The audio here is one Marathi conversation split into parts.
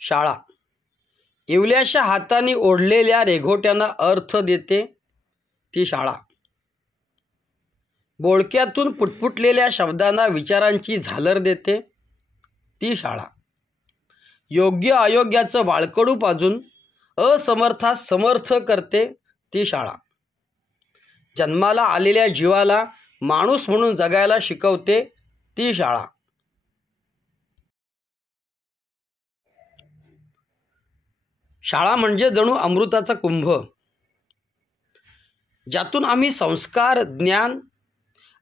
शाळा इवल्याशा हाताने ओढलेल्या रेघोट्यांना अर्थ देते ती शाळा. बोळक्यातून पुटपुटलेल्या शब्दांना विचारांची झालर देते ती शाळा. योग्य अयोग्याचं बाळकडू पाजून असमर्थास समर्थ करते ती शाळा. जन्माला आलेल्या जीवाला माणूस म्हणून जगायला शिकवते ती शाळा. शाळा म्हणजे जणू अमृताचा कुंभ, ज्यातून आम्ही संस्कार, ज्ञान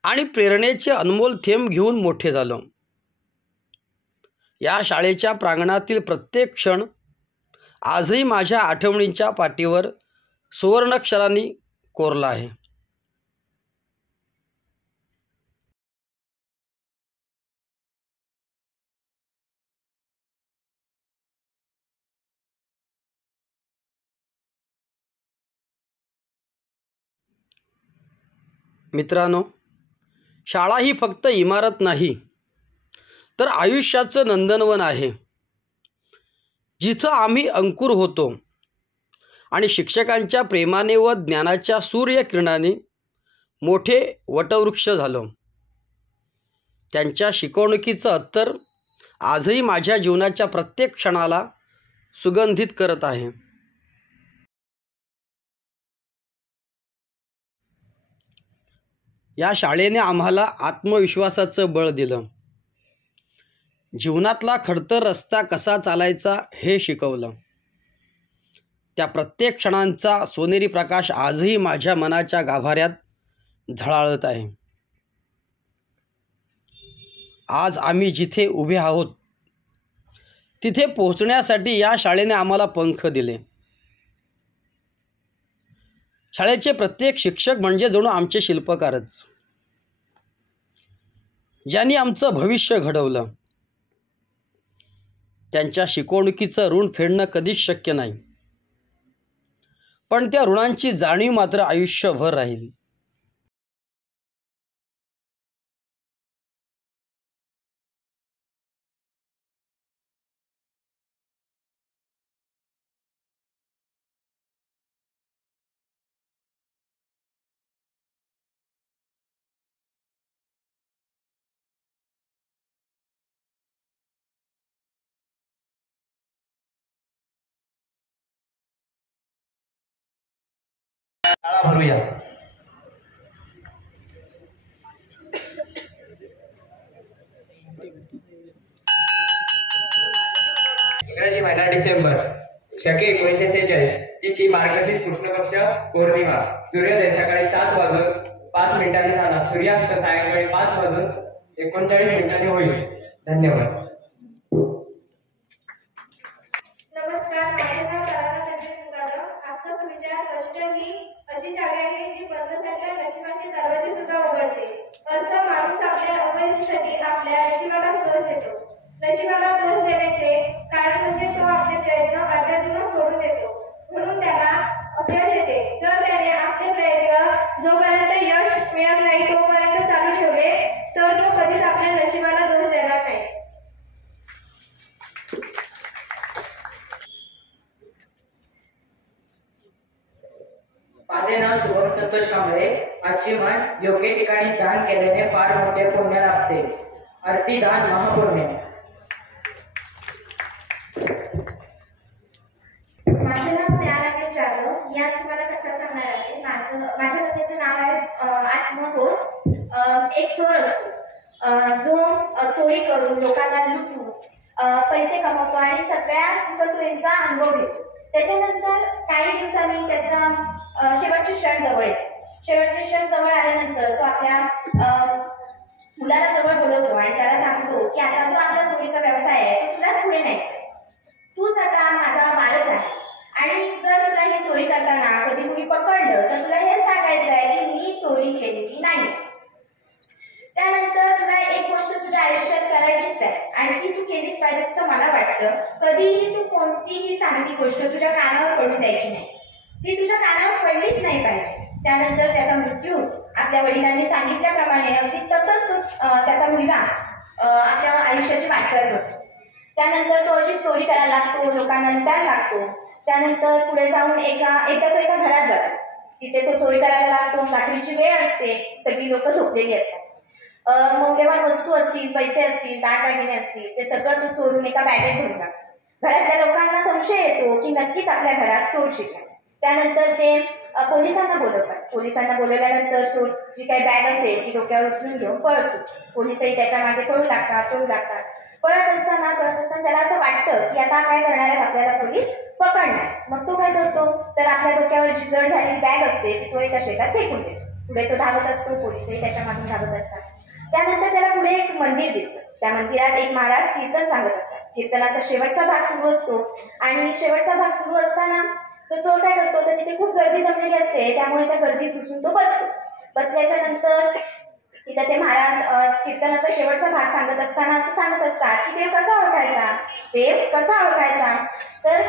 आणि प्रेरणेचे अनमोल थेंब घेऊन मोठे झालो. या शाळेच्या प्रांगणातील प्रत्येक क्षण आजही माझ्या आठवणींच्या पाटीवर सुवर्णाक्षरांनी कोरला आहे. मित्रांनो, शाळा ही फक्त इमारत नाही, तर आयुष्याचं नंदनवन आहे, जिथं आम्ही अंकुर होतो आणि शिक्षकांच्या प्रेमाने व ज्ञानाच्या सूर्यकिरणाने मोठे वटवृक्ष झालो. त्यांच्या शिकवणुकीचं अत्तर आजही माझ्या जीवनाच्या प्रत्येक क्षणाला सुगंधित करत आहे. या शाळेने आम्हाला आत्मविश्वासाचं बळ दिलं. जीवनातला खडतर रस्ता कसा चालायचा हे शिकवलं. त्या प्रत्येक क्षणांचा सोनेरी प्रकाश आजही माझ्या मनाच्या गाभाऱ्यात झळाळत आहे. आज आम्ही जिथे उभे आहोत तिथे पोहोचण्यासाठी या शाळेने आम्हाला पंख दिले. शाळेचे प्रत्येक शिक्षक म्हणजे जणू आमचे शिल्पकारच, ज्यांनी आमचं भविष्य घडवलं. त्यांच्या शिकवणुकीचं ऋण फेडणं कधीच शक्य नाही, पण त्या ऋणांची जाणीव मात्र आयुष्यभर राहील. शाळा भरूया. इंग्रजी महिना डिसेंबर शके 1946 तिथी मार्गशीर्ष कृष्ण पक्ष पौर्णिमा. सूर्योदय सकाळी 7:05 झाला. सूर्यास्त सायंकाळी 5:39 होईल. धन्यवाद. नमस्कार, माझे नाव तारा गुगादम. आजचा सुविचार कष्ट ही अशी जागा आहे जी बंद झालेल्या नशिबाचे दरवाजे सुद्धा उघडते. अर्थ माणूस आपल्या अपयशासाठी आपल्या नशिबाला दोष देतो. नशिबाला दोष देण्याचे कारण म्हणजे तो आपले प्रयत्न अर्ध्यातूनच सोडून देतो, म्हणून त्याला अपयश येते. जर त्याने आपले प्रयत्न जोपर्यंत यश मिळत नाही तोपर्यंत चालू ठेवले तर तो कधीच आपल्या नशिबाला दोष देणार नाही. माझे नाव शुभम संतोष कांबळे. आजची म्हण: योग्य ठिकाणी दान केल्याने फार मोठे पुण्य लाभते. अर्थी दान महापुण्य. माझे नाव स्नेहा जाधव. मी आज तुम्हाला कथा सांगणार आहे. माझ्या कथेचं नाव आहे आत्मबोध. एक चोर असतो जो चोरी करून लोकांना लुटून पैसे कमवतो आणि सगळ्या सुखसोयींचा अनुभव घेतो. त्याच्यानंतर काही दिवसांनी त्याचा शेवटचे क्षण जवळ येते. शेवटचे क्षण जवळ आल्यानंतर तो आपल्या मुलाला जवळ बोलवतो आणि त्याला सांगतो की आता जो आपला चोरीचा व्यवसाय आहे तो तुलाच पुढे न्यायचा आहे. तूच आता माझा वारस आहे आणि जर तुला ही चोरी करताना कधी कुणी पकडलं तर तुला हेच सांगायचं आहे की मी चोरी केलेली नाही. त्यानंतर तुला एक गोष्ट तुझ्या आयुष्यात करायचीच आहे आणि ती तू केलीच पाहिजे असं मला वाटतं. कधीही तू कोणतीही चांगली गोष्ट तुझ्या कानावर पडून द्यायची नाही. ती तुझ्या कानावर पडलीच नाही पाहिजे. त्यानंतर त्याचा मृत्यू आपल्या वडिलांनी सांगितल्याप्रमाणे अगदी तसंच तो त्याचा मुलगा आपल्या आयुष्याची वाटचाल करतो. त्यानंतर तो अशी चोरी करायला लागतो, लोकांना लुटायला लागतो. त्यानंतर पुढे जाऊन एका घरात जातो. तिथे तो चोरी करायला लागतो. रात्रीची वेळ असते, सगळी लोक झोपलेली असतात. मौल्यवान वस्तू असतील, पैसे असतील, दागदागिने असतील, ते सगळं तो चोरून एका बॅगेत भरून टाकतो. घरातल्या लोकांना संशय येतो की नक्कीच आपल्या घरात चोर शिरला. त्यानंतर ते पोलिसांना बोलवतात. पोलिसांना बोलवल्यानंतर चोर जी काही बॅग असेल ती डोक्यावर उचलून घेऊन पळतो. पोलिसही त्याच्या मागे पळू लागतात. पळत असताना त्याला असं वाटतं की आता काय करणार आहे, आपल्याला पोलीस पकडणार. मग तो काय करतो, तर आपल्या डोक्यावर जी जड झालेली बॅग असते ती तो एका शेतात फेकून देतो. पुढे तो धावत असतो, पोलिसही त्याच्या मागे धावत असतात. त्यानंतर त्याला पुढे एक मंदिर दिसतं. त्या मंदिरात एक महाराज कीर्तन सांगत असतात. कीर्तनाचा शेवटचा भाग सुरू असतो आणि शेवटचा भाग सुरू असताना तो चोर काय करतो, तर तिथे खूप गर्दी जमलेली असते. त्यामुळे त्या गर्दीत घुसून तो बसतो. बसल्याच्या नंतर तिथे ते महाराज कीर्तनाचा शेवटचा भाग सांगत असताना असं सांगत असतात की देव कसा ओळखायचा. तर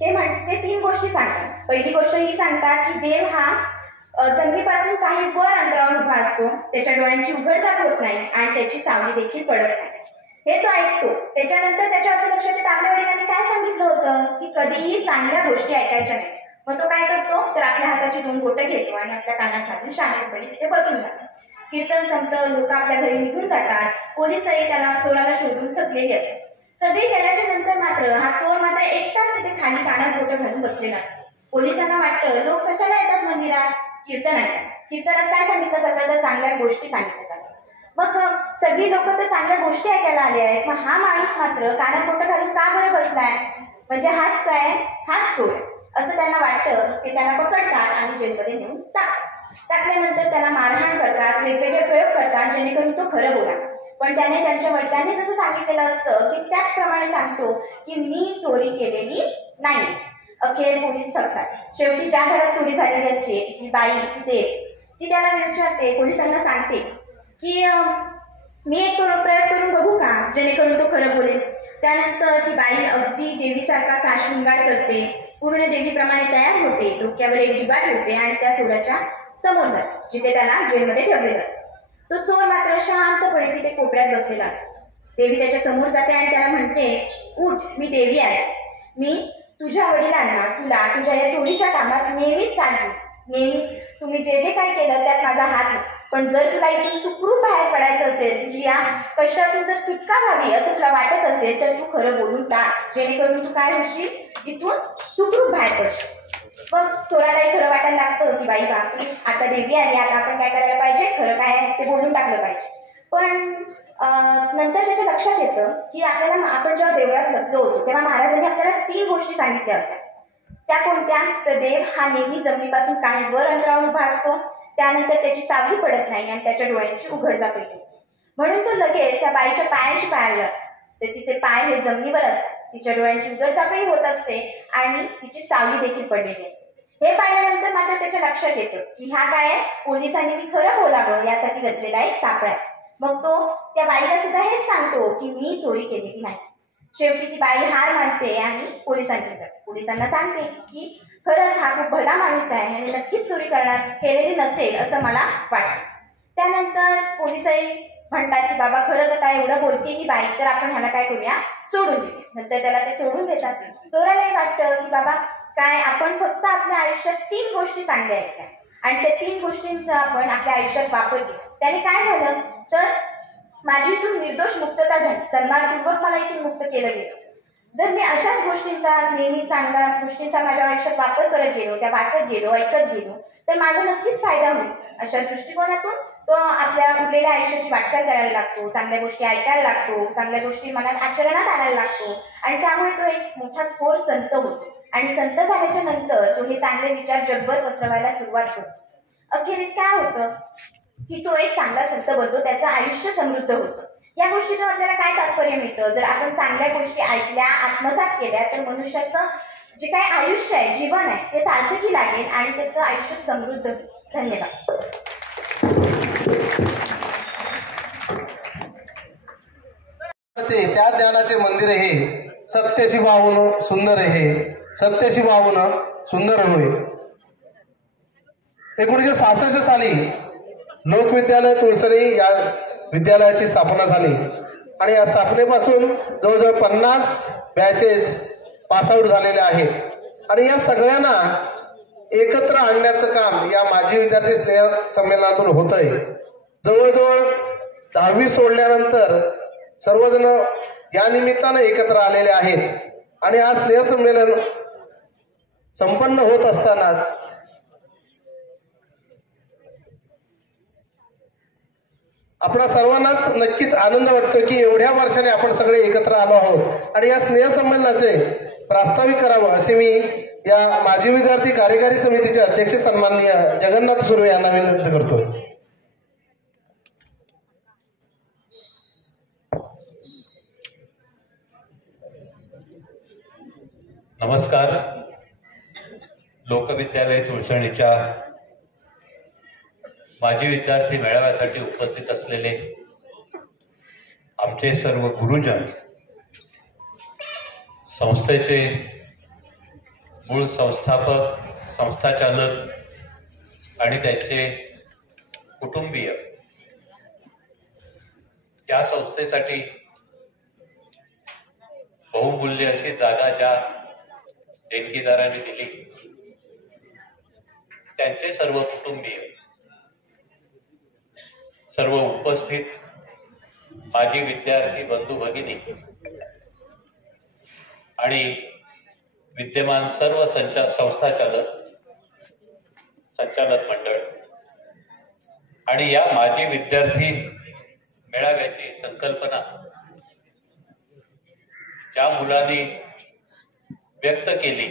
ते 3 गोष्टी सांगतात. पहिली गोष्ट ही सांगतात की देव हा जमिनीपासून काही वर अंतरावर उभा असतो, त्याच्या डोळ्यांची उघडझाप होत नाही आणि त्याची सावली देखील पडत नाही. हे तो ऐकतो. त्याच्यानंतर त्याच्या असं लक्षात येतं, आपल्या वडिलांनी काय सांगितलं होतं की कधीही चांगल्या गोष्टी ऐकायच्या नाही. मग तो काय करतो, तर आपल्या हाताची 2 बोटं घेतो आणि आपल्या कानात घालून शांतपणे तिथे बसून जातो. कीर्तन संपतं, लोक आपल्या घरी निघून जातात. पोलिसही चोराला शोधून थकलेली असतात. सगळी गेल्याच्या नंतर मात्र हा चोर मात्र एकटाच तिथे खाली कानात बोटं घालून बसलेला असतो. पोलिसांना वाटतं लोक कशाला येतात मंदिरात, कीर्तनात काय सांगितलं जातं, तर चांगल्या गोष्टी सांगितल्या जातात. मग सगळी लोक तर चांगल्या गोष्टी ऐकायला आले आहेत, मग हा माणूस मात्र कानात बोटं घालून का बरं बसलाय, म्हणजे हाच चोर असं त्यांना वाटतं. ते त्यांना पकडतात आणि जेलमध्ये नेऊन टाकल्यानंतर त्याला मारहाण करतात, वेगवेगळे प्रयोग करतात जेणेकरून तो खरं बोला. पण त्याने त्यांच्या वडिलांनी जसं सांगितलेलं असतं की त्याचप्रमाणे सांगतो की मी चोरी केलेली नाही. अखेर पोलीस थकतात. शेवटी ज्या घरात चोरी झालेली असते ती बाई ती त्याला विचारते, पोलिसांना सांगते की मी एक प्रयोग करून बघू का, जेणेकरून तो खरं बोलेल. त्यानंतर ती बाई अगदी देवीसारखा साजशृंगार करते, पूर्ण देवीप्रमाणे तयार होते, डोक्यावर एक दिवा ठेवते आणि त्या चोराच्या समोर जाते, जिथे त्याला जेलमध्ये ठेवलेलं असतं. तो चोर मात्र शांतपणे तिथे कोपऱ्यात बसलेला असतो. देवी त्याच्या समोर जाते आणि त्याला म्हणते, उठ, मी देवी आहे. मी तुझ्या वडिलांना तुझ्या या चोरीच्या कामात नेहमीच साथ, नेहमीच तुम्ही जे काही केलं त्यात माझा हात आहे. पण जर तुला इथून सुखरूप बाहेर पडायचं असेल, तुझी या कष्टातून जर सुटका व्हावी असं तुला वाटत असेल, तर तू खरं बोलून टाक, जेणेकरून तू काय होशील, इथून सुखरूप बाहेर पडशील. मग चोरालाही खरं वाटायला लागतं की बाई बापरे, आता देवी आली, आता आपण काय करायला पाहिजे, खरं काय आहे ते बोलून टाकलं पाहिजे. पण नंतर त्याच्या लक्षात येतं की आपण जेव्हा देवळात लपलो होतो तेव्हा महाराजांनी आपल्याला 3 गोष्टी सांगितल्या होत्या. त्या कोणत्या, तर देव हा नेहमी जमिनीपासून काही वर अंतरावर उभा असतो, त्यानंतर त्याची सावली पडत नाही आणि त्याच्या डोळ्यांची उघडझाप येते. म्हणून तो लगेच त्या बाईच्या पायाशी पायाला, तर तिचे पाय हे जमिनीवर असतात, तिच्या डोळ्यांची उघडझापही होत असते आणि तिची सावली देखील पडलेली असते. हे पाहिल्यानंतर मात्र त्याच्या लक्षात येतं की हा काय आहे, पोलिसांनी मी खरं बोलावं यासाठी रचलेला एक सापळा आहे. मग तो त्या बाईला सुद्धा हेच सांगतो की मी चोरी केलेली नाही. शेवटी ती बाई हार मानते आणि पोलिसांना सांगते की खरंच हा खूप भला माणूस आहे आणि नक्कीच चोरी केलेली नसेल असं मला वाटतं. त्यानंतर पोलिसही म्हणतात की बाबा खरंच आता एवढं बोलते ही बाई, तर आपण ह्याला काय करूया, सोडून देऊया. नंतर त्याला ते सोडून देतात. चोरालाही वाटतं की बाबा काय, आपण फक्त आपल्या आयुष्यात 3 गोष्टी चांगल्या आहेत आणि त्या 3 गोष्टींचा आपण आपल्या आयुष्यात वापर केला. त्याने काय झालं, तर माझी इथून निर्दोष मुक्तता झाली, सन्मानपूर्वक मला इथून मुक्त केलं गेलं. जर मी अशाच गोष्टींचा, नेहमी चांगल्या गोष्टींचा माझ्या आयुष्यात वापर करत गेलो, त्या वाचत गेलो, ऐकत गेलो, तर माझा नक्कीच फायदा होईल. अशा दृष्टिकोनातून तो आपल्या उरलेल्या आयुष्याची वाटचाल करायला लागतो, चांगल्या गोष्टी ऐकायला लागतो, चांगल्या गोष्टी मनात आचरणात आणायला लागतो आणि त्यामुळे तो एक मोठा थोर संत होतो. आणि संत झाल्याच्या नंतर तो हे चांगले विचार जगभर पसरवायला सुरुवात करतो. अखेरीस काय होतं की तो एक चांगला संत बनतो, त्याचं आयुष्य समृद्ध होतं. या गोष्टीचं आपल्याला काय तात्पर्य मिळतं, जर आपण चांगल्या गोष्टी ऐकल्या, आत्मसात केल्या, तर मनुष्याचं जे काही आयुष्य आहे, जीवन आहे, ते सार्थकी लागेल आणि त्याचं आयुष्य समृद्ध होईल. धन्यवाद. त्या ज्ञानाचे मंदिर हे सत्यशी पाहून सुंदर हे, सत्यशी पाहून सुंदर होय. 1966 साली लोकविद्यालय तुळसरी या विद्यालयाची स्थापना झाली. आणि या स्थापनेपासून जवळजवळ 50 बॅचेस पासआउट झालेले आहेत आणि या सगळ्यांना एकत्र आणण्याचं काम या माजी विद्यार्थी स्नेह संमेलनातून होतंय. जवळजवळ 10वी सोडल्यानंतर सर्वजण या निमित्तानं एकत्र आलेले आहेत आणि हा स्नेह संमेलन संपन्न होत असतानाच आपल्या सर्वांनाच नक्कीच आनंद वाटतो की एवढ्या वर्षाने आपण सगळे एकत्र आलो आहोत आणि या स्नेह संमेलनाचे प्रास्ताविक करावं असे मी या माजी विद्यार्थी कार्यकारी समितीचे अध्यक्ष सन्माननीय जगन्नाथ सुर्वे यांना विनंती करतो. नमस्कार. लोकविद्यालय तुळसणीच्या माजी विद्यार्थी मेळाव्यासाठी उपस्थित असलेले आमचे सर्व गुरुजन, संस्थेचे मूळ संस्थापक, संस्थाचालक आणि त्यांचे कुटुंबीय, या संस्थेसाठी बहुमूल्य अशी जागा ज्या देणगीदारांनी दिली, त्यांचे सर्व कुटुंबीय, सर्व उपस्थित माजी विद्यार्थी बंधू भगिनी आणि विद्यमान सर्व संस्थाचालक, संचालक मंडळ आणि या माजी विद्यार्थी मेळाव्याची संकल्पना ज्या मुलांनी व्यक्त केली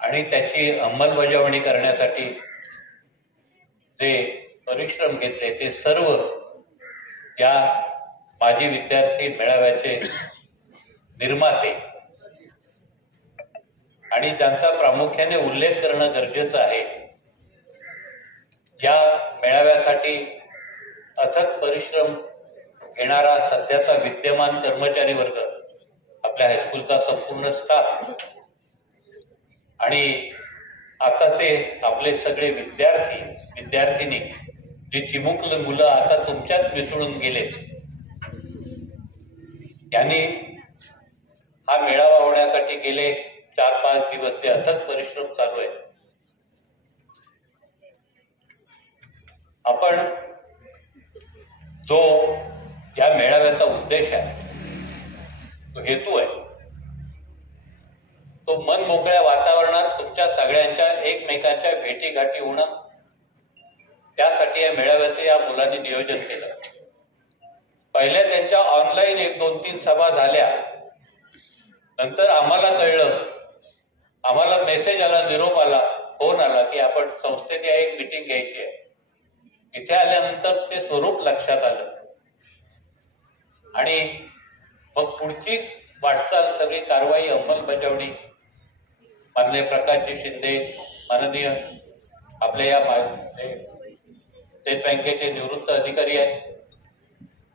आणि त्याची अंमलबजावणी करण्यासाठी जे परिश्रम घेतले, ते सर्व या माजी विद्यार्थी मेळाव्याचे निर्माते आणि ज्यांचा प्रामुख्याने उल्लेख करणं गरजेचं आहे. या मेळाव्यासाठी अथक परिश्रम घेणारा सध्याचा विद्यमान कर्मचारी वर्ग, आपल्या हायस्कूलचा संपूर्ण स्टाफ आणि आताचे आपले सगळे विद्यार्थी विद्यार्थिनी, जी चिमुकले मुलं आता तुमच्यात मिसळून गेलेत, यांनी हा मेळावा होण्यासाठी गेले 4-5 दिवस जे अथक परिश्रम चालू आहेत. आपण जो या मेळाव्याचा उद्देश आहे, तो हेतू आहे, तो मन मोकळ्या वातावरणात तुमच्या सगळ्यांच्या एकमेकांच्या भेटीगाठी होणं, त्यासाठी या मेळाव्याचं या मुलांनी नियोजन केलं. पहिल्या त्यांच्या ऑनलाईन 1-2-3 सभा झाल्या, नंतर आम्हाला कळलं, आम्हाला मेसेज आला, निरोप आला, फोन आला की आपण संस्थेत या एक मीटिंग घ्यायची आहे. इथे आल्यानंतर ते स्वरूप लक्षात आलं आणि मग पुढची वाटचाल, सगळी कारवाई, अंमलबजावणी माननीय प्रकाशजी शिंदे, माननीय आपल्या या स्टेट बँकेचे निवृत्त अधिकारी आहेत,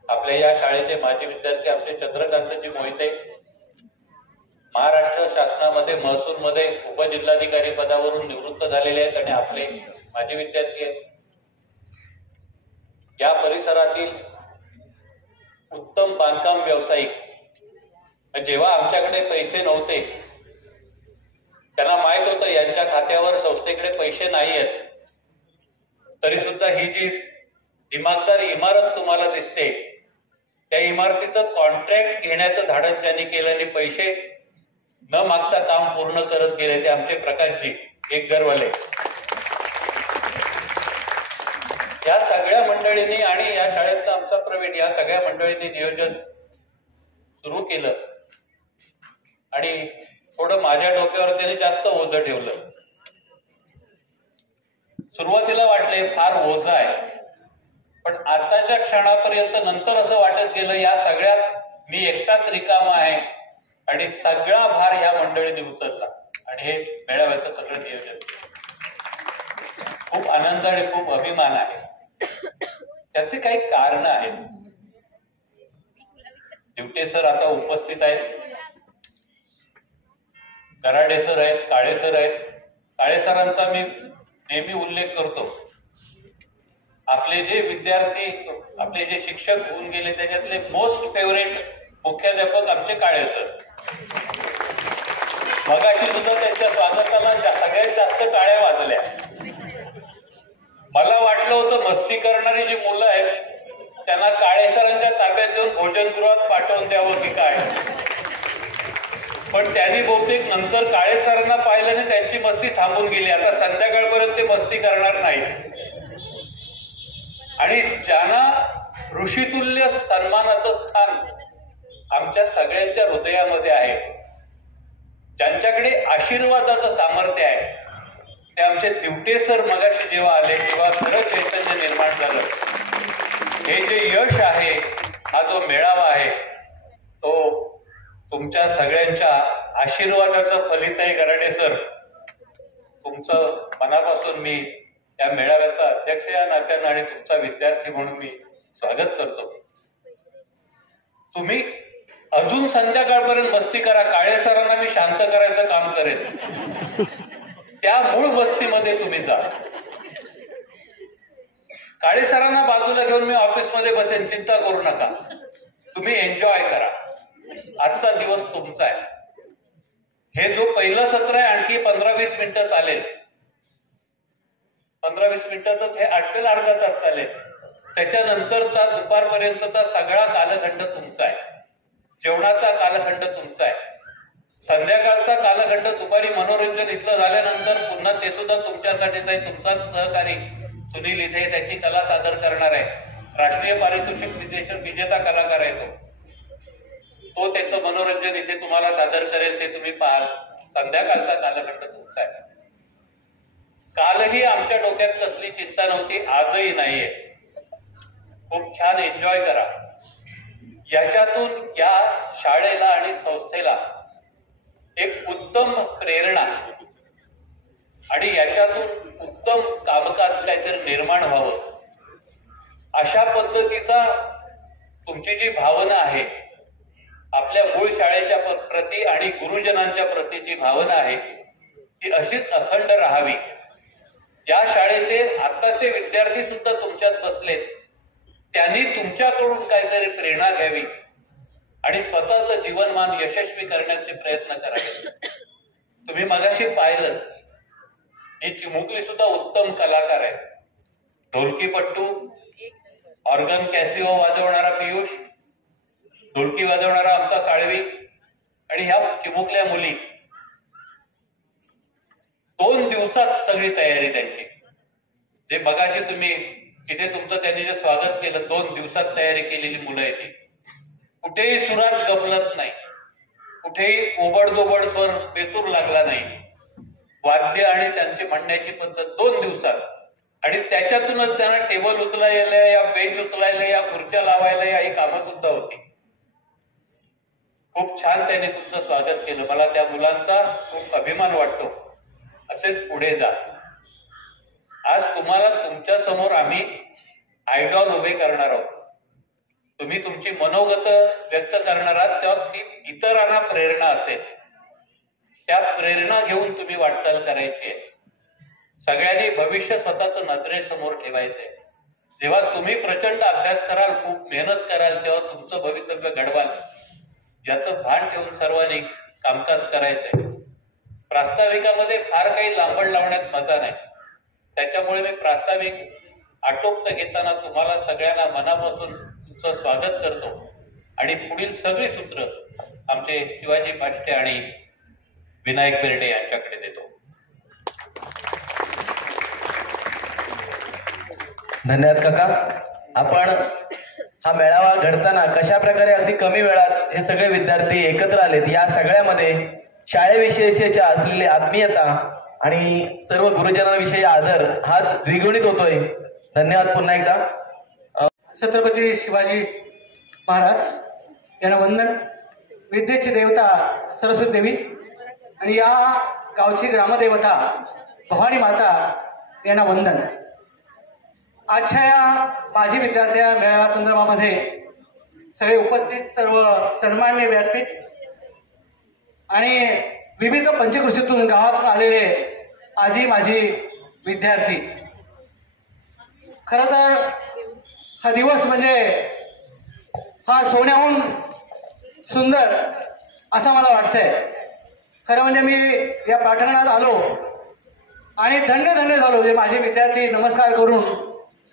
आपल्या या शाळेचे माजी विद्यार्थी आमचे चंद्रकांतजी मोहिते, महाराष्ट्र शासनामध्ये महसूलमध्ये उपजिल्हाधिकारी पदावरून निवृत्त झालेले आहेत आणि आपले माजी विद्यार्थी आहेत. या परिसरातील उत्तम बांधकाम व्यावसायिक, जेव्हा आमच्याकडे पैसे नव्हते, त्यांना माहित होतं यांच्या खात्यावर संस्थेकडे पैसे नाही आहेत, तरी सुद्धा ही जी दिमागदार इमारत तुम्हाला दिसते, त्या इमारतीचं कॉन्ट्रॅक्ट घेण्याचं धाडस ज्यांनी केलं आणि पैसे न मागता काम पूर्ण करत गेले, ते आमचे प्रकाशजी एकगरवाले. या सगळ्या मंडळींनी आणि या शाळेतला आमचा प्रवीण, या सगळ्या मंडळींनी नियोजन सुरू केलं आणि थोडं माझ्या डोक्यावर त्याने जास्त ओझं ठेवलं. सुरुवातीला वाटले फार ओझं आहे, पण आताच्या क्षणापर्यंत नंतर असं वाटत गेलं, या सगळ्यात मी एकटाच रिकामा आहे आणि सगळा भार ह्या मंडळीने उचलला आणि हे मेळाव्याचं सगळं नियोजन. खूप आनंद आणि खूप अभिमान आहे. त्याचे काही कारण आहेत. दिवटे सर आता उपस्थित आहेत, दराडे सर आहेत, काळे सर आहेत. काळे सरांचा मी नेहमी उल्लेख करतो. आपले जे विद्यार्थी, आपले जे शिक्षक होऊन गेले त्याच्यातले मोस्ट फेवरेट मुख्याध्यापक आमचे काळे सर. मगाशी सुद्धा त्यांच्या स्वागताला सगळ्यात जास्त टाळ्या वाजल्या. मला वाटलं होतं मस्ती करणारी जी मुलं आहेत त्यांना काळे सरांच्या ताब्यात देऊन भोजनगृहात पाठवून द्यावं की काय, पण त्यांनी बहुतेक नंतर काळे सरांना पाहिल्याने त्यांची मस्ती थांबून गेली. आता संध्याकाळपर्यंत ते मस्ती करणार नाहीत. आणि ज्यांना ऋषितुल्य सन्मानाचं स्थान आमच्या सगळ्यांच्या हृदयामध्ये आहे, ज्यांच्याकडे आशीर्वादाचं सामर्थ्य आहे, ते आमचे दिवटे सर मगाशी जेव्हा आले तेव्हा खरं चैतन्य निर्माण झालं. हे जे यश आहे, हा जो मेळावा आहे, तो तुमच्या सगळ्यांच्या आशीर्वादाचं फलित आहे. गराडे सर, तुमचं मनापासून मी या मेळाव्याचा अध्यक्ष या नात्यानं आणि तुमचा विद्यार्थी म्हणून मी स्वागत करतो. तुम्ही अजून संध्याकाळपर्यंत मस्ती करा. काळे सरांना मी शांत करायचं काम करेन. त्या मूळ मस्तीमध्ये तुम्ही जा. काळे सरांना बाजूला घेऊन मी ऑफिसमध्ये बसेन, चिंता करू नका. तुम्ही एन्जॉय करा. आजचा दिवस तुमचा आहे. हे जो पहिलं सत्र आहे आणखी 15-20 मिनिटं चालेल. 15-20 मिनिटातच हे आटपेल, अर्धा तास चालेल. त्याच्यानंतरचा दुपारपर्यंतचा सगळा कालखंड तुमचा आहे. जेवणाचा कालखंड तुमचा आहे. संध्याकाळचा कालखंड दुपारी मनोरंजन इथलं झाल्यानंतर पुन्हा ते सुद्धा तुमच्यासाठीच आहे. तुमचा सहकारी सुनील इथे त्याची कला सादर करणार आहे. राष्ट्रीय पारितोषिक विजेता कलाकार आहे तो त्याचं मनोरंजन इथे तुम्हाला सादर करेल, ते तुम्ही पाहाल. संध्याकाळचा कालखंड तुमचा आहे. कालही आमच्या डोक्यात कसली चिंता नव्हती, आजही नाहीये. खूप छान एन्जॉय करा. याच्यातून या शाळेला आणि संस्थेला एक उत्तम प्रेरणा आणि याच्यातून उत्तम कामकाज काहीतरी निर्माण व्हावं, अशा पद्धतीचा तुमची जी भावना आहे, आपल्या मूळ शाळेच्या प्रती आणि गुरुजनांच्या प्रती जी भावना आहे, ती अशीच अखंड राहावी. या शाळेचे आत्ताचे विद्यार्थी सुद्धा तुमच्यात बसलेत, त्यांनी तुमच्याकडून काहीतरी प्रेरणा घ्यावी आणि स्वतःचं जीवनमान यशस्वी करण्याचे प्रयत्न करावे. तुम्ही मगाशी पाहिलं, ही चिमुकली सुद्धा उत्तम कलाकार आहे. ढोलकीपट्टू, ऑर्गन कॅसिओ वाजवणारा पियुष, ढोलकी वाजवणारा आमचा साळवी आणि ह्या चिमुकल्या मुली. 2 दिवसात सगळी तयारी त्यांची. जे मगाशी तुम्ही तिथे तुमचं त्यांनी जे स्वागत केलं, 2 दिवसात तयारी केलेली मुलं आहे ती. कुठेही सुरात गपलत नाही, कुठेही ओबडदोबड स्वर बेसूर लागला नाही. वाद्य आणि त्यांची म्हणण्याची पद्धत 2 दिवसात. आणि त्याच्यातूनच त्यांना टेबल उचलायला, या बेंच उचलायला, या खुर्च्या लावायला, या ही कामं सुद्धा होती. खूप छान त्यांनी तुमचं स्वागत केलं. मला त्या मुलांचा खूप अभिमान वाटतो. असेच पुढे जा. आज तुम्हाला तुमच्या समोर आम्ही आयडॉल उभे करणार आहोत. तुम्ही तुमची मनोगत व्यक्त करणार आहात, तेव्हा ती इतरांना प्रेरणा असेल. त्या प्रेरणा घेऊन तुम्ही वाटचाल करायची आहे. सगळ्यांनी भविष्य स्वतःचं नजरेसमोर ठेवायचंय. जेव्हा तुम्ही प्रचंड अभ्यास कराल, खूप मेहनत कराल, तेव्हा तुमचं भवितव्य घडवाल, याचं भान ठेवून सर्वांनी कामकाज करायचंय. प्रास्ताविकामध्ये फार काही लांबड लावण्यात मजा नाही. त्याच्यामुळे मी प्रास्ताविक आटोपत घेताना तुम्हाला सगळ्यांना मनापासून तुमचं स्वागत करतो आणि पुढील सगळी सूत्र आमचे शिवाजी पाष्टे आणि विनायक बेर्डे यांच्याकडे देतो. धन्यवाद काका. आपण हा मेळावा घडताना कशा प्रकारे अगदी कमी वेळात हे सगळे विद्यार्थी एकत्र आलेत, या सगळ्यामध्ये शाळेविषयीची असलेली आत्मीयता आणि सर्व गुरुजनांविषयी आदर हाच द्विगुणित होतोय. धन्यवाद पुन्हा एकदा. छत्रपती शिवाजी महाराज यांना वंदन. विद्येची देवता सरस्वती देवी आणि या गावची ग्रामदेवता भवानी माता यांना वंदन. आजच्या या माजी विद्यार्थी मेळाव्या संदर्भामध्ये सगळे उपस्थित सर्व सन्मान्य व्यासपीठ आणि विविध पंचकृषीतून गावातून आलेले आजी माजी विद्यार्थी, खरं तर हा दिवस म्हणजे हा सोन्याहून सुंदर असं मला वाटतंय. खरं म्हणजे मी या प्रार्थनात आलो आणि धन्य धन्य झालो. जे माझे विद्यार्थी नमस्कार करून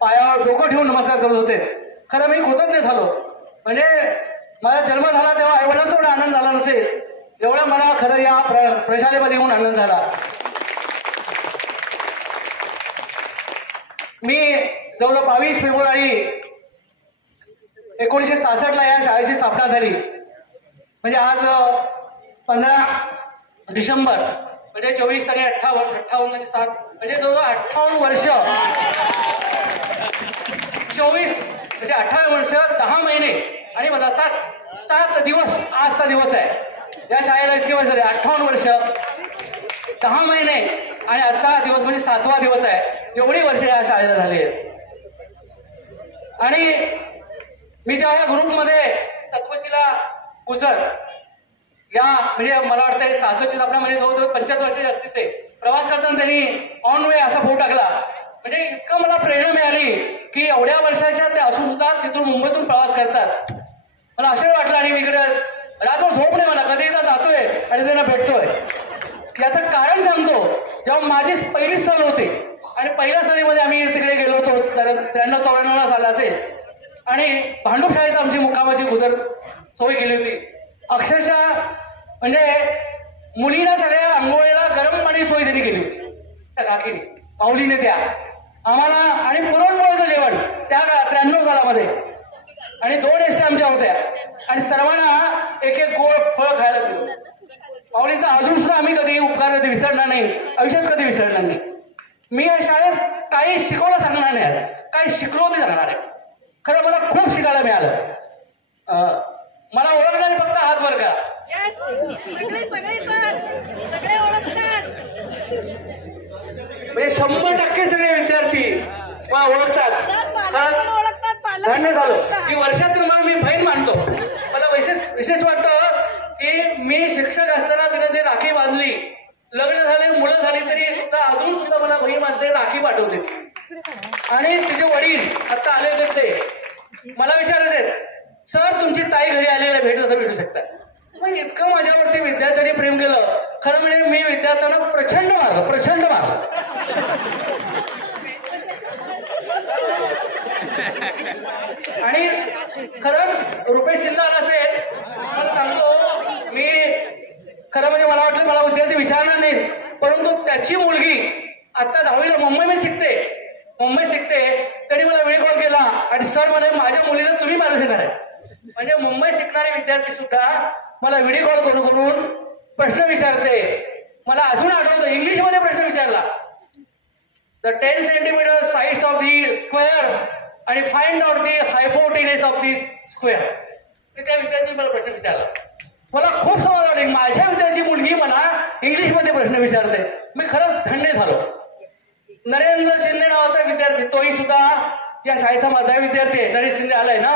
पायावर डोकं ठेवून नमस्कार करत होते. खरं मी कृतज्ञ झालो. म्हणजे माझा जन्म झाला तेव्हा आईवडिलांचा एवढा आनंद झाला नसेल एवढा मला खरं या प्रशालेमध्ये येऊन आनंद झाला. मी जवळजवळ 22 फेब्रुवारी 1966 या शाळेची स्थापना झाली. म्हणजे आज 15 डिसेंबर म्हणजे 24 आणि 58 म्हणजे 7 म्हणजे जवळजवळ 58 वर्ष 24 म्हणजे 28 वर्ष 10 महिने आणि मला 7 दिवस आजचा दिवस आहे. या शाळेला इतके वर्ष झाले 58 वर्ष 10 महिने आणि आजचा दिवस म्हणजे 7वा दिवस आहे. एवढी वर्ष या शाळेला झाली आहेत. आणि मी ज्या या ग्रुपमध्ये सत्वशीला गुजर या म्हणजे मला वाटतं सासरची स्थापना म्हणजे जवळजवळ 75 वर्षाची असतील. ते प्रवास करताना त्यांनी ऑन वे असा फोटो टाकला. म्हणजे इतकं मला प्रेरणा मिळाली की एवढ्या वर्षाच्या ते असून सुद्धा तिथून मुंबईतून प्रवास करतात. मला आश्चर्य वाटलं. आणि मी इकडे रात्रभर झोप नाही मला. कधी एकदा जातोय आणि त्यांना भेटतोय. याचं कारण सांगतो. जेव्हा माझी पहिली सहल होती आणि पहिल्या सहलीमध्ये आम्ही तिकडे गेलो होतो 93-94 साला असेल आणि भांडूप शाळेत आमची मुक्कामाची गुजर सोय केली होती. अक्षरशः म्हणजे मुलीला सगळ्या आंघोळीला गरम पाणी सोय त्यांनी केली होती त्या काकीने माऊलीने त्या आम्हाला. आणि पुरणपोळीचं जेवण त्या 93 सालामध्ये आणि 2 एसट्या आमच्या होत्या आणि सर्वांना एक एक गोड फळ खायला दिलं. माऊलीचा अजून सुद्धा आम्ही कधी उपकार कधी विसरणार नाही. आयुष्यात कधी विसरणार नाही. मी या शाळेत काही शिकवलं सांगणार नाही. काही शिकलो ते सांगणार आहे. खरं मला खूप शिकायला मिळालं. मला ओळखणारे फक्त हात वर करा. म्हणजे 100% सगळे विद्यार्थी मला ओळखतात. धन्य झालो की वर्षातून मला मी बहीण मानतो. मला विशेष वाटतं की मी शिक्षक असताना तिने जे राखी बांधली लग्न झाले मुलं झाली तरी सुद्धा अजून सुद्धा मला बहीण मानते राखी पाठवते. आणि तिचे वडील आता आले होते ते मला विचारायचे सर तुमची ताई घरी आलेली भेट कसं भेटू शकता. मग इतकं माझ्यावरती विद्यार्थ्यांनी प्रेम केलं. खरं म्हणजे मी विद्यार्थ्यांना प्रचंड मारलं. आणि खरं रुपेश शिंदे आला असेल मला सांगतो मी खरं म्हणजे मला वाटलं मला विद्यार्थी विचारणार नाहीत परंतु त्याची मुलगी आता 10वीला मुंबईत शिकते. त्यांनी मला व्हिडिओ कॉल केला आणि सर मला माझ्या मुलीला तुम्ही मार्गदर्शन आहे. म्हणजे मुंबईत शिकणारे विद्यार्थी सुद्धा मला व्हिडिओ कॉल करून प्रश्न विचारते. मला अजून आठवतं इंग्लिशमध्ये प्रश्न विचारला. The 10 centimetre size of the square आणि find out the hypotenuse of the square. त्या विद्यार्थी मला प्रश्न विचारला. मला खूप समज आली माझ्या विद्यार्थी मुलगी मला इंग्लिशमध्ये प्रश्न विचारते. मी खरंच धन्य झालो. नरेंद्र शिंदे नावाचा विद्यार्थी तोही सुद्धा या शाळेचा माझा विद्यार्थी आहे. नरेंद्र शिंदे आलाय ना.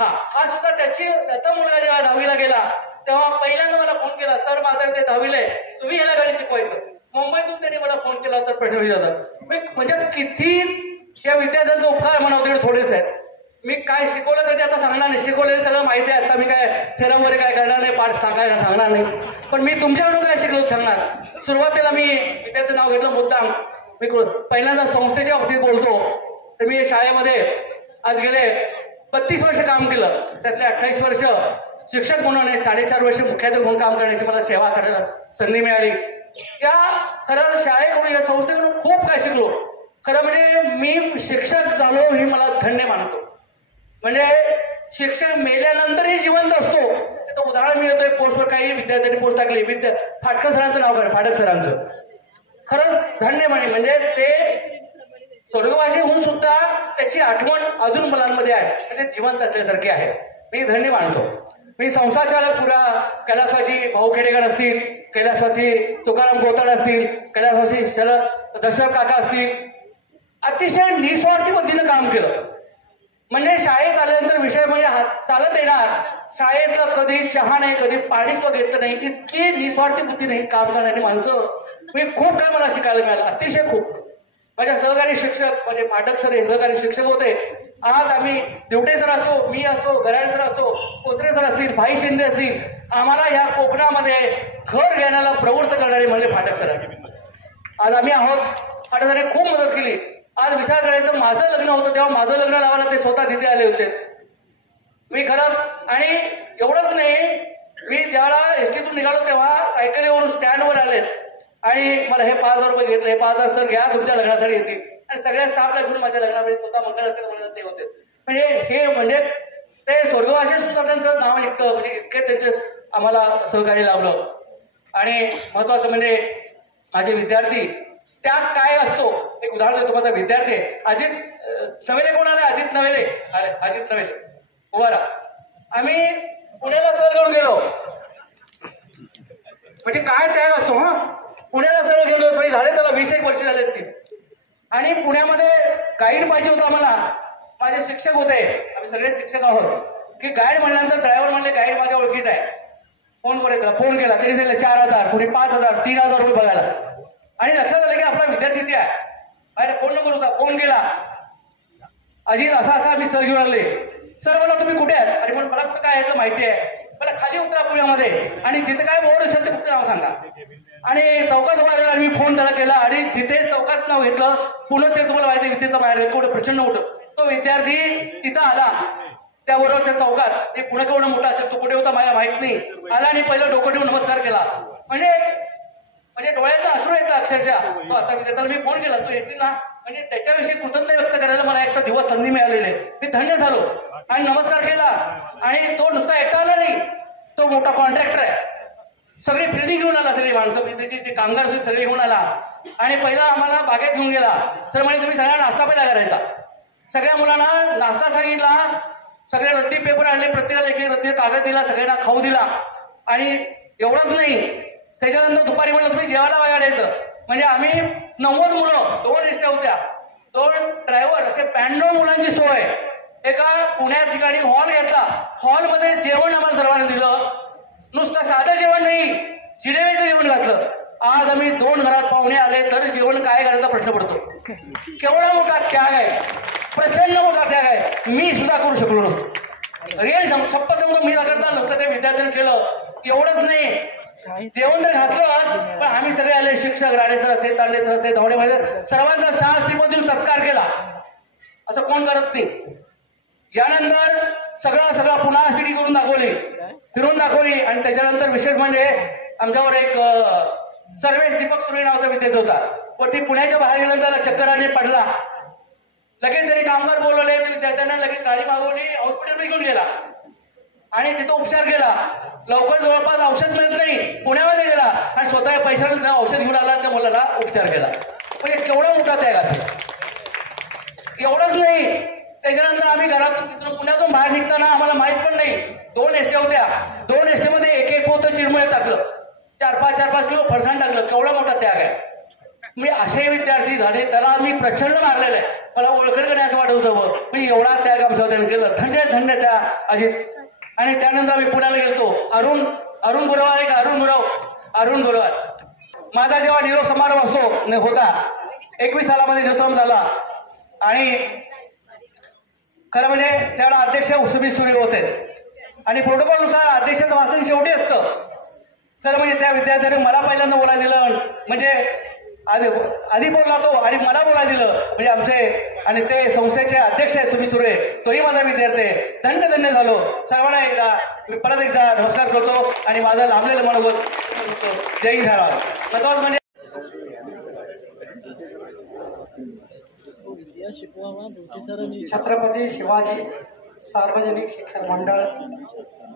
हा सुद्धा त्याचा मुलगा जेव्हा 10वीला गेला तेव्हा पहिल्यांदा मला फोन केला सर माझा विद्यार्थी 10वीला आहे तुम्ही याला घरी शिकवायचं. मुंबईतून त्यांनी मला फोन केला तर प्रश्न विचारतात. म्हणजे किती या विद्यार्थ्यांचा उपकार म्हणावं तेवढे थोडेच आहेत. मी काय शिकवलं कधी आता सांगणार नाही. शिकवलेलं सगळं माहिती आहे. आता मी काय थेरम वगैरे काय करणार नाही पाठ सांगणार नाही. पण मी तुमच्याकडून काय शिकलो सांगणार. सुरुवातीला मी विद्यार्थी नाव घेतलं मुद्दाम. मी पहिल्यांदा संस्थेच्या बाबतीत बोलतो तर मी शाळेमध्ये आज गेले 32 वर्ष काम केलं. त्यातले 28 वर्ष शिक्षक म्हणून 4.5 वर्ष मुख्याध्यापक म्हणून काम करण्याची मला सेवा करायला संधी मिळाली. या खरं शाळेकडून या संस्थेकडून खूप काय शिकलो. खरं म्हणजे मी शिक्षक झालो ही मला धन्य मानतो. म्हणजे शिक्षक मेल्यानंतरही जिवंत असतो. त्याचं उदाहरण मी देतोय. पोस्टवर काही विद्यार्थ्यांनी पोस्ट टाकली. फाटकर सरांचं नाव काढ. फाटक सरांचं खरंच धन्य म्हणजे ते स्वर्गवासी होऊन सुद्धा त्याची आठवण अजून मुलांमध्ये आहे. म्हणजे जिवंत असल्यासारखे आहे. मी धन्य मानतो. मी संस्थाचालक पुरा कैलासवासी भाऊ खेडेकर असतील, कैलासवासी तुकाराम गोताड असतील, कैलासवासी शरद दशरथ काका असतील. अतिशय निस्वार्थी पद्धतीनं काम केलं. म्हणजे शाळेत आल्यानंतर विषय म्हणजे चालत येणार. शाळेतलं कधी चहा नाही कधी पाणी सुद्धा घेतलं नाही. इतकी निस्वार्थी बुद्धीने काम करणारी माणसं मी खूप काय मला शिकायला मिळालं. अतिशय खूप. माझ्या सहकारी शिक्षक म्हणजे फाटक सर हे सहकारी शिक्षक होते. आज आम्ही दिवटे सर असो, मी असो, गराड सर असो, कोत्रे सर असतील, भाई शिंदे असतील, आम्हाला या कोकणामध्ये घर घेण्याला प्रवृत्त करणारे म्हणजे फाटक सर असतील. आज आम्ही आहोत. फाटक सरांनी खूप मदत केली. आज विचार करायचं, माझं लग्न होतं तेव्हा माझं लग्न लावायला ते स्वतः तिथे आले होते. मी खरंच, आणि एवढंच नाही, मी ज्यावेळेला एसटीतून निघालो तेव्हा सायकलीवरून स्टँडवर आले आणि मला हे 5,000 रुपये घेतले. हे 5,000 सर घ्या, तुमच्या लग्नासाठी येतील. आणि सगळ्या स्टाफला घेऊन माझ्या लग्नामध्ये स्वतः मंगळारती ते होते. म्हणजे हे म्हणजे ते स्वर्गवासी सुद्धा त्यांचं नाव निघतं. म्हणजे इतके त्यांचे आम्हाला सहकार्य लाभलं. आणि महत्वाचं म्हणजे माझे विद्यार्थी, त्याग काय असतो एक उदाहरण देतो. माझा विद्यार्थी अजित नवेले, कोण आले? अजित नवेले आले. अजित नवेले उभा राहा. आम्ही पुण्याला सहल घेऊन गेलो. म्हणजे काय त्याग असतो. पुण्याला सहल गेलो. म्हणजे झाले त्याला 20-21 वर्ष झाले असतील. आणि पुण्यामध्ये गाईड पाहिजे होता आम्हाला. माझे शिक्षक होते, आम्ही सगळे शिक्षक आहोत. की गाईड म्हणल्यानंतर ड्रायव्हर म्हणले गाईड माझ्या ओळखीचा आहे, फोन करायचा. फोन केला तरी सांगितलं 4,000, कोणी 5,000, 3,000 रुपये बघायला. आणि लक्षात आलं की आपला विद्यार्थी इथे आहे. अरे फोन नंबर होता. फोन केला, अजित असा असा आम्ही सहल घेऊन आले. सर मला तुम्ही कुठे आहात? अरे म्हणून मला कुठं काय यायचं माहिती आहे. मला खाली उतरा पुण्यामध्ये आणि तिथे काय बोर्ड असेल ते फक्त नाव सांगा. आणि चौकात उभा राहिला. मी फोन त्याला केला आणि तिथे चौकात नाव घेतलं. पुन्हा सर तुम्हाला माहिती आहे विद्येचं बाहेर केवढं प्रचंड मोठं. तो विद्यार्थी तिथं आला, त्याबरोबर त्या चौकात. ते पुणे केवढं मोठं असेल, तो कुठे होता मला माहित नाही. आला आणि पहिलं डोकं ठेवून नमस्कार केला. म्हणजे डोळ्यातलं अश्रू येतं अक्षरशः. तो आता विद्यार्थ्याला मी फोन केला, तू येशील ना? म्हणजे त्याच्याविषयी कृतज्ञता व्यक्त करायला मला एक दिवस संधी मिळालेली. मी धन्य झालो आणि नमस्कार केला. आणि तो नुसता एकटा आला नाही, तो मोठा कॉन्ट्रॅक्टर आहे. सगळी फिल्डिंग घेऊन आला, सगळी माणसं त्याची कामगार सगळे घेऊन आला. आणि पहिला आम्हाला बागेत घेऊन गेला. सर म्हणजे तुम्ही सगळ्यांना नाश्ता पहिला करायचा. सगळ्या मुलांना नाश्ता सांगितला. सगळे रद्दी पेपर आणले, प्रत्येकाला एक रद्दी कागद दिला, सगळ्यांना खाऊ दिला. आणि एवढंच नाही, त्याच्यानंतर दुपारी म्हणलं तुम्ही जेवायला वाढायचं. म्हणजे आम्ही 90 मुलं, 2 एसट्या होत्या, 2 ड्रायव्हर, असे 92 मुलांची सोय. एका पुण्यात ठिकाणी हॉल घेतला. हॉलमध्ये जेवण आम्हाला सर्वांना दिलं. नुसतं साधं जेवण नाही, जिलेबीचं जेवण घातलं. आज आम्ही 2 घरात पाहुणे आले तर जेवण काय करायचा प्रश्न पडतो. केवढा मोठा त्याग आहे, प्रचंड मोठा त्याग आहे. मी सुद्धा करू शकलो नसतो. रिअल शपथ सांगतो, मी करता नसतं ते विद्यार्थ्यांनी केलं. एवढंच नाही, जेवण तर घातलं, पण आम्ही सगळे आले, शिक्षक राणे सर असते, तांडे सर असते, धावडे म्हणजे सर्वांचा 6 स्त्रीमधून सत्कार केला. असं कोण करत नाही. यानंतर सगळा पुन्हा सिटी करून दाखवली, फिरून दाखवली. आणि त्याच्यानंतर विशेष म्हणजे आमच्यावर एक सर्वेश दीपक सुर्वे नावाचा विद्यार्थी होता. वरती पुण्याच्या बाहेर गेल्यानंतर चक्कराने पडला. लगेच त्यांनी कामगार बोलवले, विद्यार्थ्यांना लगेच गाडी मागवली, हॉस्पिटलमध्ये घेऊन गेला आणि तिथं उपचार केला. लवकर जवळपास औषध मिळत नाही, पुण्यामध्ये गेला आणि स्वतः पैशाने औषध घेऊन आला, त्या मुलाला उपचार केला. म्हणजे केवढा मोठा त्याग असेल. एवढंच नाही, त्याच्यानंतर आम्ही घरातून तिथून पुण्यातून बाहेर निघताना आम्हाला माहित पण नाही, 2 एसट्या होत्या, 2 एसट्यामध्ये एक पोतं चिरमुळे टाकलं, 4-5 किलो फरसाण टाकलं. केवढा मोठा त्याग आहे. मी असे विद्यार्थी झाले, त्याला मी प्रचंड मारलेलं आहे. मला ओळखेल का असं वाटत होतं. म्हणजे एवढा त्याग आमच्या त्याने केलं. धन्य त्या अजित. आणि त्यानंतर आम्ही पुण्याला गेलतो. अरुण गुरवाल एक अरुण गुरवाल. माझा जेव्हा निरोप समारंभ होता 21 सालामध्ये निरोप समारंभ झाला. आणि खरं म्हणजे त्यावेळेला अध्यक्ष उसबी सूर्य होते आणि प्रोटोकॉलनुसार अध्यक्षाचं भाषण शेवटी असतं. खरं म्हणजे त्या विद्यार्थ्याने मला पहिल्यांदा बोलायला दिलं. म्हणजे आधी बोलला तो आणि मला बोलायला दिलं. म्हणजे आमचे आणि ते संस्थेचे अध्यक्ष आहे सुबी सुर्वे, तोही माझा विद्यार्थी आहे. धन्य झालो. सर्वांना परत एकदा नमस्कार करतो आणि माझा लाभलेलं मनोगत जय हिंद. महत्वाचं म्हणजे छत्रपती शिवाजी सार्वजनिक शिक्षण मंडळ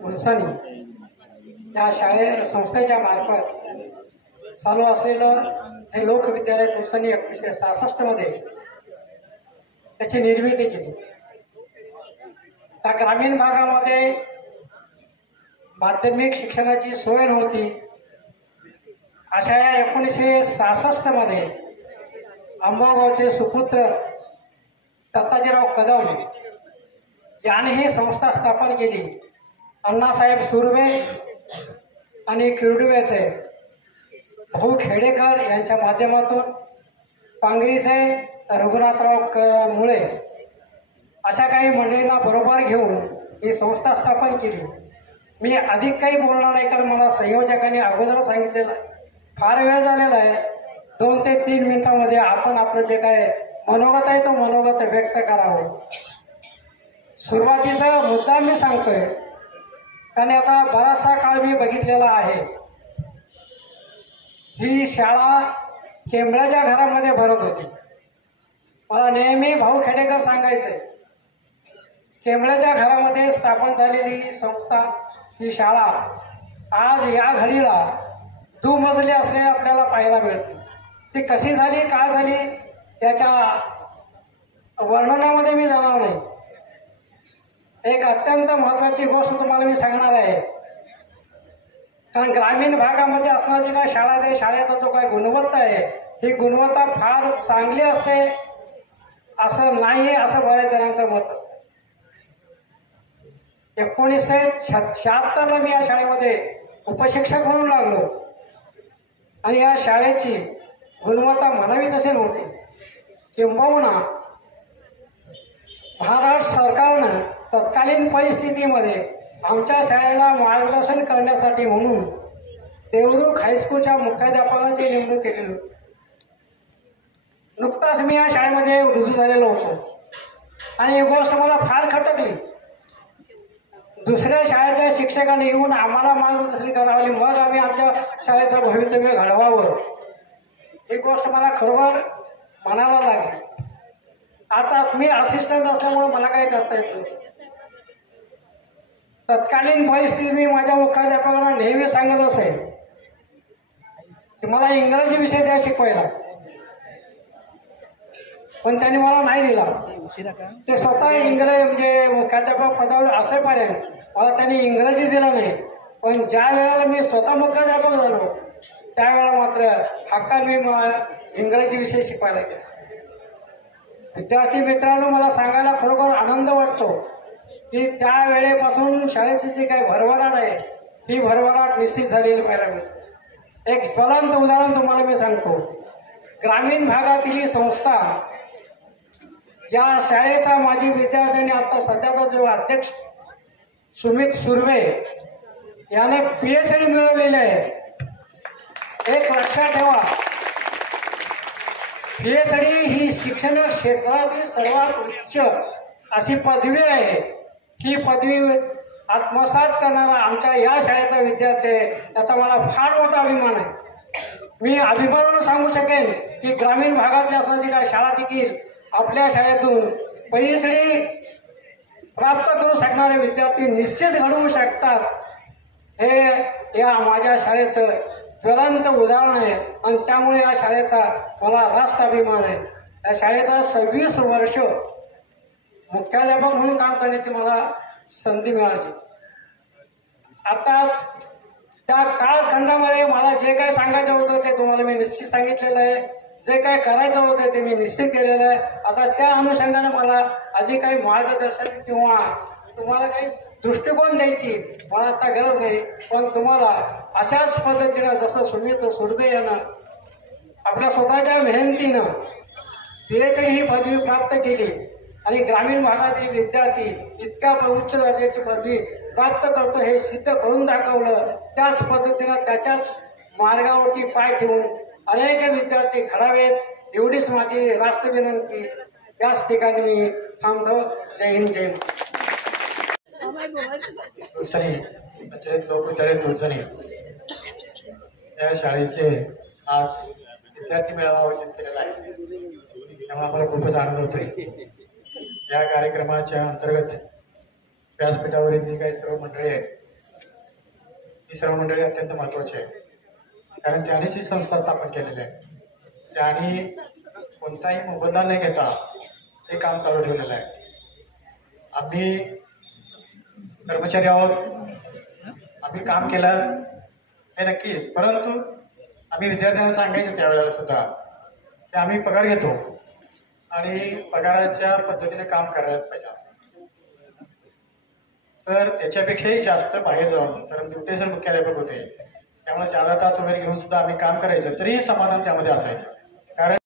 उलसानी या संस्थेच्या मार्फत चालू असलेलं हे लोकविद्यालय उलसानी 1966 मध्ये त्याची निर्मिती केली. त्या ग्रामीण भागामध्ये माध्यमिक शिक्षणाची सोय नव्हती. अशा या 1966 मध्ये आंबगावचे सुपुत्र दत्ताजीराव कदम याने ही संस्था स्थापन केली. अण्णासाहेब सुर्वे आणि किरडुवेचे भाऊ खेडेकर यांच्या माध्यमातून पांगरी साहेब रघुनाथराव मुळे अशा काही मंडळींना बरोबर घेऊन ही संस्था स्थापन केली. मी अधिक काही बोलणार नाही, कारण मला संयोजकांनी अगोदर सांगितलेलं आहे. फार वेळ झालेला आहे. 2 ते 3 मिनिटांमध्ये आपण आपलं जे काय मनोगत आहे तो मनोगत व्यक्त करावं. सुरुवातीचा मुद्दा मी सांगतोय, कारण याचा बराचसा काळ मी बघितलेला आहे. ही शाळा केंबळ्याच्या घरामध्ये भरत होती. मला नेहमी भाऊ खेडेकर सांगायचे, केंबळ्याच्या घरामध्ये स्थापन झालेली ही संस्था, ही शाळा आज या घडीला दुमजली असणे आपल्याला पाहायला मिळते. ती कशी झाली, काय झाली, याच्या वर्णनामध्ये मी जाणार नाही. एक अत्यंत महत्त्वाची गोष्ट तुम्हाला मी सांगणार आहे, कारण ग्रामीण भागामध्ये असणारी काय शाळा आहे, शाळेचा जो काय गुणवत्ता आहे, ही गुणवत्ता फार चांगली असते असं नाही, असं बऱ्याच जणांचं मत असतं. 1976ला मी या शाळेमध्ये उपशिक्षक म्हणून लागलो आणि या शाळेची गुणवत्ता म्हणावी तशी नव्हती. किंबहुना महाराष्ट्र सरकारनं तत्कालीन परिस्थितीमध्ये आमच्या शाळेला मार्गदर्शन करण्यासाठी म्हणून देवरुख हायस्कूलच्या मुख्याध्यापकाची नेमणूक केलेली होती. नुकताच मी या शाळेमध्ये रुजू झालेलो होतो आणि ही गोष्ट मला फार खटकली. दुसऱ्या शाळेच्या शिक्षकांनी येऊन आम्हाला मार्गदर्शन करावं, मग आम्ही आमच्या शाळेचं भवितव्य घडवावं, ही गोष्ट मला खरोखर मनाला लागली. अर्थात मी असिस्टंट असल्यामुळे मला काय करता येत नव्हतं. तत्कालीन परिस्थिती मी माझ्या मुख्याध्यापकांना नेहमी सांगत असे की मला इंग्रजी विषय द्या शिकवायला, पण त्यांनी मला नाही दिला. ते स्वतः इंग्रजी म्हणजे मुख्याध्यापक पदावर असेपर्यंत मला त्यांनी इंग्रजी दिलं नाही. पण ज्या वेळेला मी स्वतः मुख्याध्यापक झालो त्यावेळेला मात्र हक्काने मी इंग्रजी विषय शिकवायला गेलो. विद्यार्थी मित्रांनो, मला सांगायला खरोखर आनंद वाटतो की त्या वेळेपासून शाळेची जी काही भरभराट आहे ही भरभराट निश्चित झालेली पाहायला मिळते. एक ज्वलंत उदाहरण तुम्हाला मी सांगतो. ग्रामीण भागातील ही संस्था, या शाळेचा माजी विद्यार्थ्यांनी आता सध्याचा जो अध्यक्ष सुमित सुर्वे याने PhD मिळवलेले आहे. एक लक्षात ठेवा, PhD ही शिक्षण क्षेत्रातील सर्वात उच्च अशी पदवी आहे. ही पदवी आत्मसात करणारा आमच्या या शाळेचा विद्यार्थी आहे, त्याचा मला फार मोठा अभिमान आहे. मी अभिमानानं सांगू शकेन की ग्रामीण भागातल्या असणारी काय शाळा देखील आपल्या शाळेतून PhD प्राप्त करू शकणारे विद्यार्थी निश्चित घडवू शकतात. हे या माझ्या शाळेचं ज्वलंत उदाहरण आहे आणि त्यामुळे या शाळेचा मला रास्त अभिमान आहे. या शाळेचा 26 वर्ष मुख्याध्यापक म्हणून काम करण्याची मला संधी मिळाली. आता त्या कालखंडामध्ये मला जे काय सांगायचं होतं ते तुम्हाला मी निश्चित सांगितलेलं आहे. जे काय करायचं होतं ते मी निश्चित केलेलं आहे. आता त्या अनुषंगाने मला अधिक काही मार्गदर्शन किंवा तुम्हाला काही दृष्टिकोन द्यायची मला आता गरज नाही. पण तुम्हाला अशाच पद्धतीनं जसं सुमित सुर्वे यानं आपल्या स्वतःच्या मेहनतीनं PhD ही पदवी प्राप्त केली आणि ग्रामीण भागातील विद्यार्थी इतक्या उच्च दर्जाची पदवी प्राप्त करतो हे सिद्ध करून दाखवलं. त्याच पद्धतीनं त्याच्याच मार्गावरती पाय ठेवून अनेक विद्यार्थी घडावेत, एवढीच माझी रास्त विनंती. याच ठिकाणी मी थांबतो. जय हिंद, जय हिंद. तुळसणी पंचायत लोकविद्यालय तुळसणी या शाळेचे आज विद्यार्थी मेळावा आयोजित केलेला आहे. त्यामुळे आम्हाला खूपच आनंद होतोय. या कार्यक्रमाच्या अंतर्गत व्यासपीठावरील जी काही सर्व मंडळी आहेत ही सर्व मंडळी अत्यंत महत्त्वाची आहे, कारण त्यानेच ही संस्था स्थापन केलेली आहे. त्याने कोणताही मोबदला न घेता हे काम चालू ठेवलेलं आहे. आम्ही कर्मचारी आहोत, आम्ही काम केलं हे नक्कीच, परंतु आम्ही विद्यार्थ्यांना सांगायचं त्यावेळेला सुद्धा की आम्ही पगार घेतो आणि पगाराच्या पद्धतीने काम करायलाच पाहिजे. तर त्याच्यापेक्षाही जास्त बाहेर जाऊन, कारण ड्युटेशन मुख्याध्यापक होते त्यामुळे 4 तास वगैरे घेऊन सुद्धा आम्ही काम करायचं, तरीही समाधान त्यामध्ये असायचं. कारण